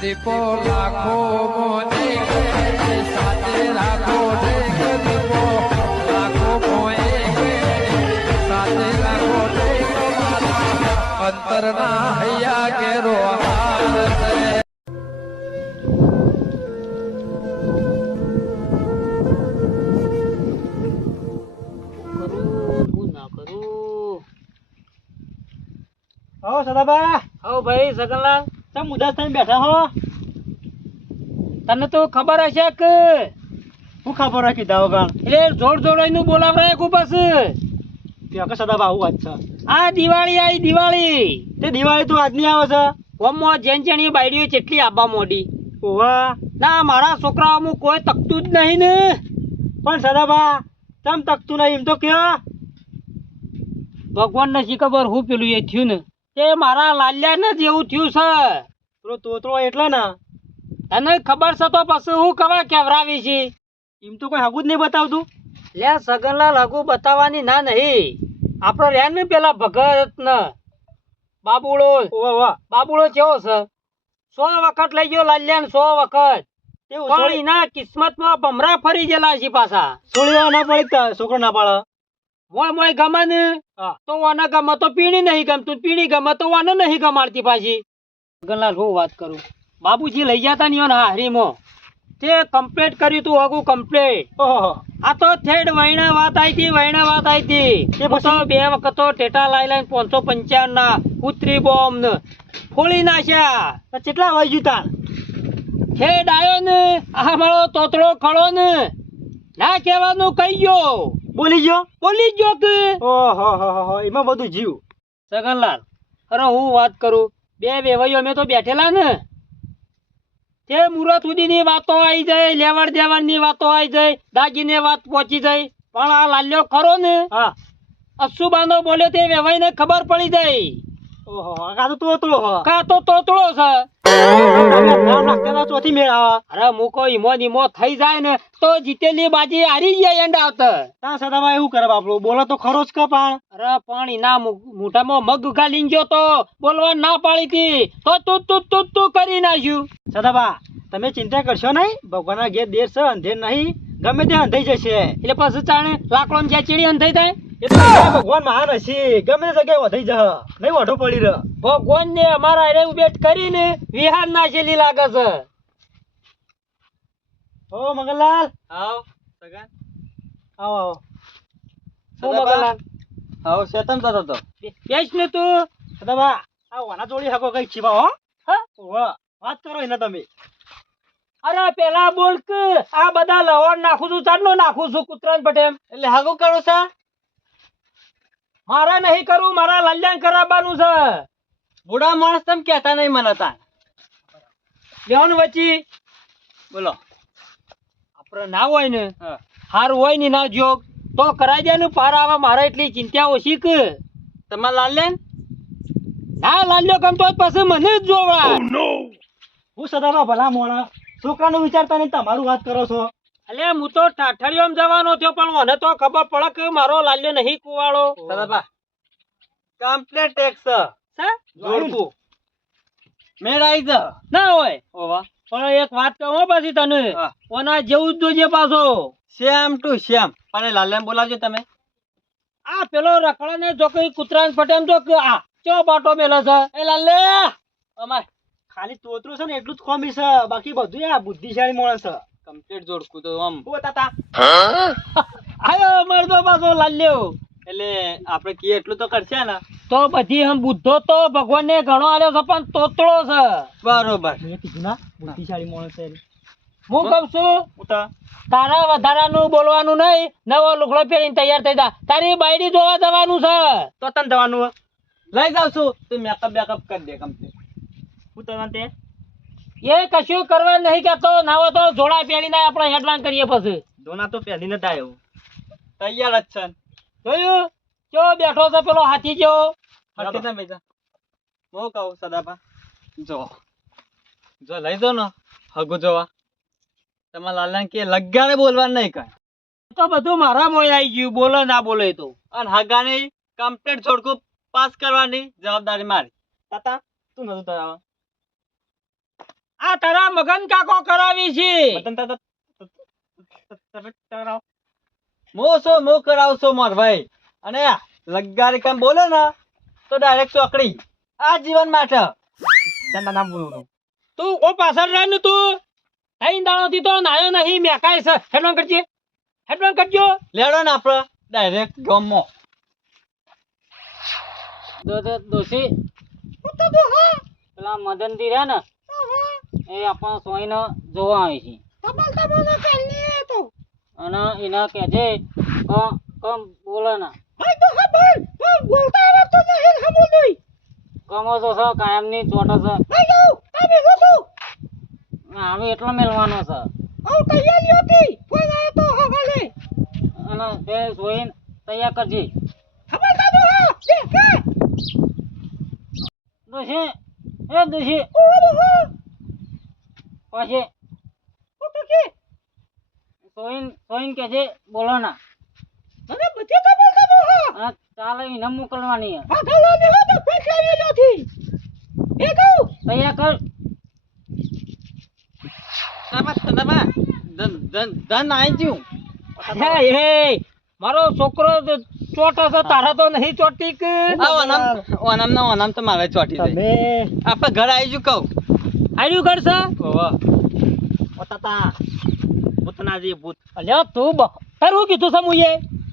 દીપો લાખો મોને સાથે રાખો દીપો. લાખો મોએ સાથે રાખો અંતરના હૈયા કેરો હાર છે. કરું હું ના કરું હો સદાબા. હો ભાઈ સગનલાલ. તમે ઉદાસ થઈને બેઠા હો? તને તો ખબર હશે કે હું ખબર રાખી દાવો ગાણ. એટલે જોડ જોડાઈનું બોલાવરાય કુ બસ ત્યાં કે સદાબા આવું વાત છે. આ દિવાળી આવી દિવાળી. તે દિવાળી તો આજની આવે છે. ઓમમાં જેન જેની બાયડીઓ ચેટલી આબા મોડી. ઓવા. ના મારા છોકરાઓમાં કોઈ તકતું જ નહીં ને. પણ સદાભા તમ તકતું નહીં એમ તો કયો? ભગવાન નથી ખબર હું પેલું એ થયું ને? તે મારા લાલ્યા ને એવું થયું છે. પેલો તોતરો એટલે ને તને ખબર છે તો પછી હું કવા કેવરાવી છે? એમ તો કોઈ હગું જ નહીં બતાવતું. લે સગનલાલ લાગુ બતાવવાની ના નહીં. આપણો રહ્યા ને પેલા ભગત ને બાબુડો બાબુડો કેવો છે? સો વખત લઈ ગયો લાલ્યા ને સો વખત. તે પણ છોડી કિસ્મતમાં ભમરા ફરી ગયેલા છે પાછા. છોડી ના પડી છોકરો ના પાડે? મોય મોય ગમે ને તો વાને ગમે તો પીણી નહીં ગમતું પીણી ગમે તો વાને નહીં ગમાડતી પાછી. ગનલાલ હું વાત કરું? બાબુજી લઈ જતા નહીં ને હારીમાં. તે કમ્પ્લેટ કર્યું તું હગું કમ્પ્લેટ ઓહો. આ તો થેડ વૈણા વાત આવી હતી વૈણા વાત આવી હતી એ એ બે વખત તો ટેટા લાઈ લાઈને પાંચસો પંચાવન ના ઉતરી બોમ્બ ને ફોડી નાખ્યા. તો કેટલા વાઈ ગયું તાર? થેડ આવ્યો ને આ મારો તોતળો ખડો ને ના કહેવાનું કહી ગયો. બોલી ગયો? બોલી ગયો કે? ઓહો હો હો હો એમાં બધું જીવ. સગનલાલ અરે હું વાત કરું? બે વેવાઈઓ અમે તો બેઠેલા ને. તે મુહૂર્ત સુધીની વાતો આવી જાય લેવડ દેવડની વાતો આવી જાય દાગીને વાત પહોંચી જાય. પણ આ લાલ્યો ખરો ને? હા. અસુબાનો બોલ્યો તે વેવાઈને ખબર પડી જાય. થઈ જાય ને તો જીતેલી બાજી હારી જાય એન્ડ આવતા. તા સદાબા એવું કરે બાપડો બોલો તો ખરો જ કે અરે પણ એના મુ- મોઢામાં મગ ગાલીને ગયો તો બોલવા ના પાડી હતી. તો તું તું તું તું કરી નાખ્યું. સદાબા તમે ચિંતા કરશો નહીં? ભગવાનના ઘેર દેર છે અંધેર નહીં. ગમે તે અંધાઈ જશે. એટલે પછી ચાણે લાકડો ને જ્યાં ચીડી અંધાઈ થાય ભગવાન મહાન હશે. ગમે તે જગ્યાએ વધી જશે નહીં વઢો પડી રહ ભગવાન ને અમારા હારે ઉભેટ કરીને વિહાર નાખેલી લાગે છે. ઓ મગનલાલ આવ સગન આવ આવ. ઓ મગનલાલ આવ શેતન થતો તો. બેસ ને તું. સદાબા આ વાના જોડી હકો કઈ છીવા હો. હા? વાત કરો એને તમે. અરે પેલા બોલ કે આ બધા લવણ નાખું છું ચાંદલો નાખું છું કુતરાન પટેમ. એટલે હગો કરું છે મારે નહીં કરવું મારા લલ્યાણ કરાવવાનું છે. બુડા માણસ તમે કહેતા નહીં મને તા લેવાનું વચ્ચી બોલો. આપણે ના હોય ને હા. હારું હોય ને ના જોગ તો કરાઈ દે ને પાર આવે મારે એટલી ચિંતા ઓછી કે. તમારે લાલ લેન ના લાલ્યો ગમતો પછી મને જ જોવા. હું સદાનો ભલા મોણા. છોકરાનું વિચારતા નહીં તમારું વાત કરો છો. અલે હું તો ઠાઠડીઓમાં જવાનો થયો પણ મને તો ખબર પડે કે મારો લાલ્યો નહીં કુવાળો. સદાબા કમ્પ્લેટ ટેક્સ જોડકું. ના હોય. ઓવા પણ એક વાત કહું હો પછી તને. ઓના જેવું જ જોજે પાછો. શ્યામ ટુ શ્યામ અને બોલાવજો તમે. આ પેલો રખડાને જો કઈ કૂતરા ફટે એમ જો કે આ ચો બાટો મેલો છે? એ લાલે અમાર ખાલી તોતરું છે ને એટલું જ ખોમી છે. બાકી બધું આ બુદ્ધિશાળી માણસ છે. કમ્પ્લીટ જોડકું તો આમ. ઓ તાતા. આયો અમાર તો પાછો લાલ્યો. એટલે આપણે કીએ એટલું તો કરશે ને. તો પછી હમ બુદ્ધો તો ભગવાન ને ઘણો આલ્યો છે પણ તોતળો છે. બરોબર. મેં કીધું ના બુદ્ધિશાળી માણસ છે હું કઉ છું તારા વધારાનું બોલવાનું નહીં નવો લુગડો પહેરીને તૈયાર થઈ જા. તારી બાયડી જોવા જવાનું છે. તો તને જવાનું લઈ જાઉં છું. તું મેકઅપ બેકઅપ કરી દે કમ્પ્લેટ હું તને તે એ કશું કરવા નહીં કેતો નાવો તો જોડા પહેરીને આપણે હેડવાન કરીએ પછી. દોના તો પહેરી નતા આવ્યો. તૈયાર જ છે. જોયું કેવો બેઠો છે પેલો હાથી જેવો હાથી ના બેજા. હું કહું સદાપા જો. જો લઈ દો ને. હગુ જોવા. તમારા લાલા કે લગાડે બોલવા નહીં કઈ તો બધું મારા મોય આવી ગયું. બોલે ના બોલે તો. અને હગાની કમ્પ્લીટ છોડકું પાસ કરવાની જવાબદારી મારી. તાતા તું નતું તરાવા આ તારા મગન કાકો કરાવી છે. મો સો મો કરાવશો માર ભાઈ? અને લગારી કામ બોલે ને તો ડાયરેક્ટ ચોકડી. આ જીવન માટે. નામ બોલું તું. ઓ પાછળ રહે ને તું. તઈ દાણો થી તો નાયો નહીં મેકાય છે. હેડવાન કરજે. હેડવાન કરજો. લેડો ને આપણે. ડાયરેક્ટ ગામમાં દોશી. પેલા મદનથી રહ્યા ને એ આપણા સોઈ ને જોવા આવે છે. અને એના કે છે ક- કમ બોલે ના. કમો તો છે કાયમની ચોટો છે. આવે એટલો મેલવાનો છે. અને તે સોઈને તૈયાર કરજે. દોશી એ દોશી. પછી સોઈન સોઈન કે છે બોલો ના. હા, ચાલે એને મોકલવાની છે. તૈયાર કર. ધન ધન ધન આવી ગયું. હે હે મારો છોકરો તો ચોટો છે તારા તો નહીં ચોટી ઓનામ ઓનામ ના ઓનામ તો મારે ચોટી જાય આપણે ઘર આવી ગયું કહું. આર્યું કરશે ઓવા ભૂતનાજી ભૂત. અલ્યા તું બ- તારું કીધું છે મુએ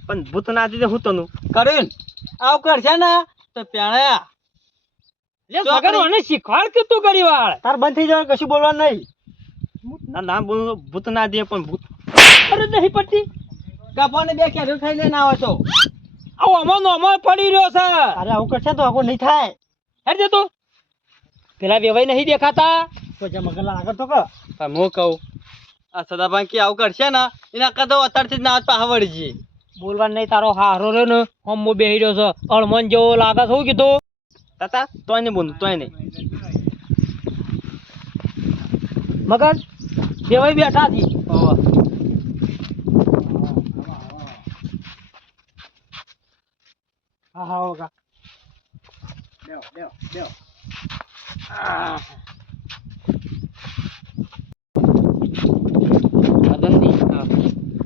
પણ ભૂતનાજી હું તનું? કરીન આવ કરશે ને તો પેણ્યા લે સગન ઓને શીખવાડ કે તું કરી વાળ. તાર બંધ થઈ જવાનું કશું બોલવાનું નહીં. ના નામ બોલું ભૂતનાજી પણ ભૂત અરે નહીં પડતી. કાપોને બે કેરીઓ ખાઈ લઈને આવો છો? આવો અમો નોમો પડી રહ્યો છે. અરે આવું કરશે તો આવું નહીં થાય. હેડ દે તું. પેલા વેવાઈ નહીં દેખાતા? તો જે મગરલા આગળ તો પણ હું કહું. આ સદાભાઈ કે આવું કરશે ને એના કદો અત્યારથી જ ના પાહા બોલવા નહીં તારો હારો રહ્યો ને હમ બેહી રહ્યો છો. અળમન જેવો લાગે છે શું કીધું. તાતા તોય નહીં બોલું તોય નહીં. મગન વેવાઈ બેઠા છી. હા હા ઓકા બેવ બેવ બેવ મદનજી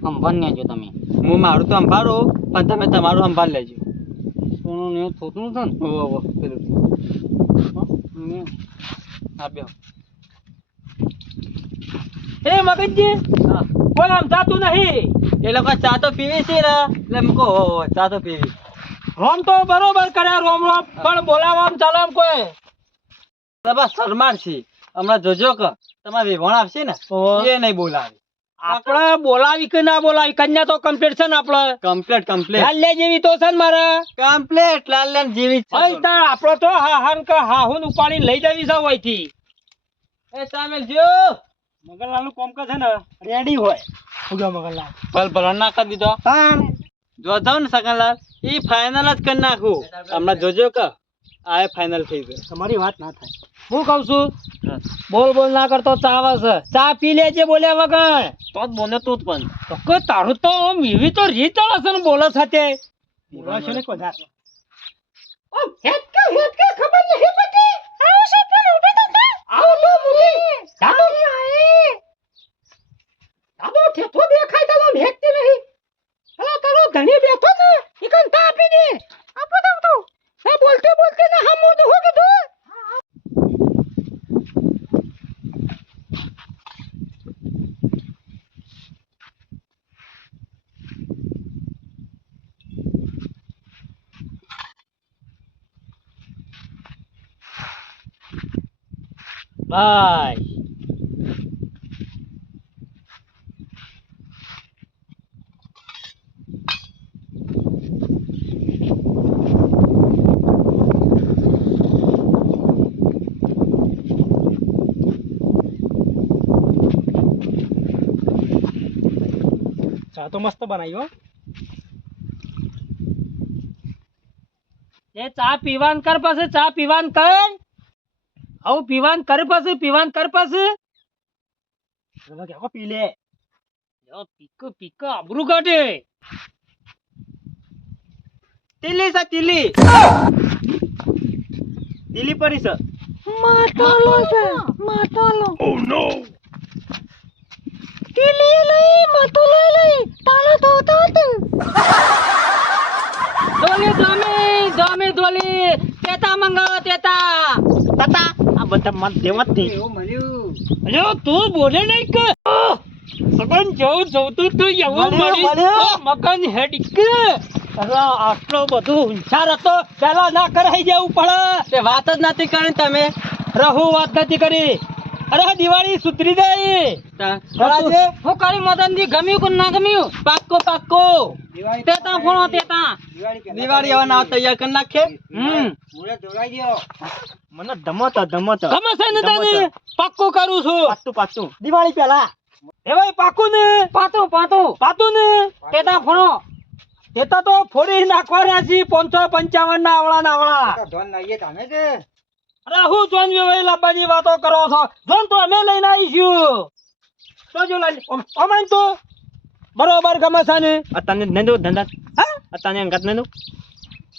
સંભાળ તમે. હું મારું તો સંભાળું પણ તમે તમારું સંભાળ લેજો. સોનું ને થોતું છે ને? ઓવો ઓવો પેલું. હા બે. એ મગનજી હા. કોઈ નહીં. એ લોકો ચા તો પીવી છે ને એટલે મૂકો ચા તો પીવી. રોમ તો બરોબર કર્યા રોમ રોમ પણ બોલાવવા ચાલવા કોઈ. તમે શરમાર છે. હમણાં જોજો કે તમારે વિવણ આવશે ને એ નહીં બોલાવે. આપણે બોલાવી કે ના બોલાવી? કન્યા તો કમ્પ્લીટ છે ને આપણે. કમ્પ્લીટ કમ્પ્લીટ હાલ લે જેવી તો છે ને મારે. કમ્પ્લીટ લાલ લાલ જેવી છે. છે તાર આપણો તો હા હાન કે હાહુન ઉપાડી લઈ જવી છે હોયથી એ સામેલ જો મગનલાલનું કોમ છે ને રેડી હોય. ઉગા મગનલાલ ભલ ભલ ના કરી દીધો. હા જો જાવ ને સગનલાલ એ ફાઇનલ જ કરી નાખું. હમણાં જોજો કે આ ફાઇનલ થઈ ગયો. તમારી વાત ના થાય. હું કઉ છું બોલ બોલ ના કરતો ચા આવે છે ચા પી લેજે બોલ્યા વગર. તો જ બોલે તું જ પણ. તો કે તારું તો આમ એવી તો રીત હશે ને બોલે સાથે. બોલાશે ને કોઈ કે હેત નહીં પડતી આવો છે પણ ઉભે તો થા આવો તો મુકી દાદો દાદો ઠેઠો દેખાય તો હેકતી નહીં અલા તારો ધણી બેઠો ને ઈકન તા આપી દે આપો તો તો ના બોલતે બોલતે ના હમ મોઢું હો કીધું બાય ચા તો મસ્ત બનાવ્યો એ ચા પીવાન કર પછી ચા પીવાન કર. આવું પીવાન કર પછી પીવાન કર પછી. કેવો પી લે? યો પીક પીક આબરૂ કાઢે. તિલી સા તિલી તિલી પડી સર માટાલો છે માટાલો ઓ નો તિલી લઈ માટાલો લઈ. તાલો તો હતો દોલી બધા મન દેવતથી અરે તું બોલે નહીં કે? સગન જવું જવતું તું એવું મળ્યું, મગન હેડી કે અરે આટલો બધો હુંશાર હતો પેલા ના કરાઈ જવું પડે. તે વાત જ નથી કરી તમે. રહુ વાત નથી કરી. અરે દિવાળી સુધરી જાય હું કરી મદનથી ગમ્યું કે ના ગમ્યું? પાક્કો પાક્કો. તેતા ફોનો તેતા દિવાળી હવે ના તૈયાર કરી નાખે. હમ. મને ધમત ધમત. છે ને તને પાક્કું કરું છું. પાતું પાતું દિવાળી પહેલા. એ ભાઈ પાકું ને? પાતું પાતું. પાતું ને? તેતા ફોનો તેતા તો ફોડી નાખવાના છે પાંચસો પંચાવન ના આવડા. ના આવડા અરે હું જોન વેવાઈ લાવવાની વાતો કરો છો? જોન તો અમે લઈને આવીશું. તો જો લઈ અમાન તો. બરોબર ગમે છે ને? અતાને નંદો ધંધા. હા? અતાને અંગત નંદો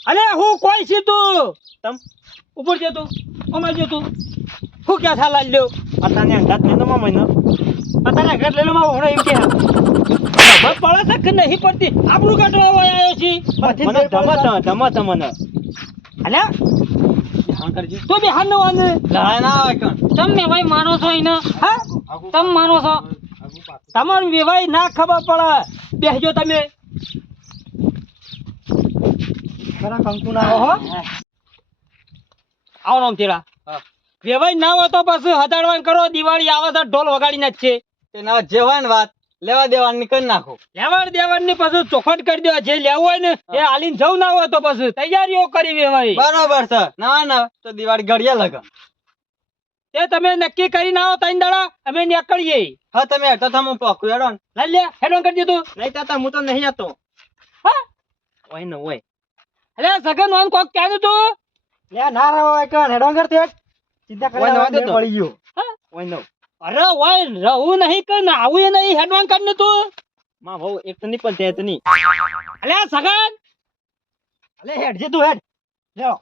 અરે હું કોઈ છે તું તમ. ઉપર જતો અમાર જતો હું ક્યાં થા લાલ લ્યો? અતાને અંગત નંદો માં મહિનો અત્યારે ઘર લઈ માં હું એમ કે બસ પડે છે કે નહીં પડતી? આપણું કાઢવા હોય આવ્યો છે. મને ધમત ધમત મને. અલ્યા તો બે હાલ નો વાને લડાઈ ના આવે કણ. તમે ભાઈ માનો છો એને? હા? તમે માનો છો? તમારું વેવાય ના ખબર પડે. બેસજો તમે. ખરા કંકુ ના નામ તેરા હા. વેવાય ના હોય તો પછી હજારવાન કરો દિવાળી આવે તો ઢોલ વગાડી નાખશે તે ના જે હોય ને વાત. લેવા દેવાની કરી નાખો. લેવાડ દેવાની પછી ચોખટ કરી દો જે લેવું હોય ને એ હાલીને જવું ના હોય તો પછી તૈયારીઓ કરી વેવાય બરોબર છે. ના ના તો દિવાળી ઘડિયા લગન. તે તમે નક્કી કરીને આવો ત્રણ દાડા અમે નીકળીએ. હા તમે તો થમો પાકું હેડો ને. લે હેડો કરી દીધું. નહીં તાતા હું તો નહીં આતો હા. ઓય ને ઓય અરે સગન વાન કોક ક્યાં તું ના રહો કણ હેડો કર તે સીધા ઓય ને. પડી ગયો? ઓય નો અરે વાય રહું નહીં કે ના આવું એ નહીં હેડવાન કરીને તું. માં ભાવ એક તો નહીં પણ તે તો નહીં. અલે સગન. અલે હેડ જે તું હેડ. લેવો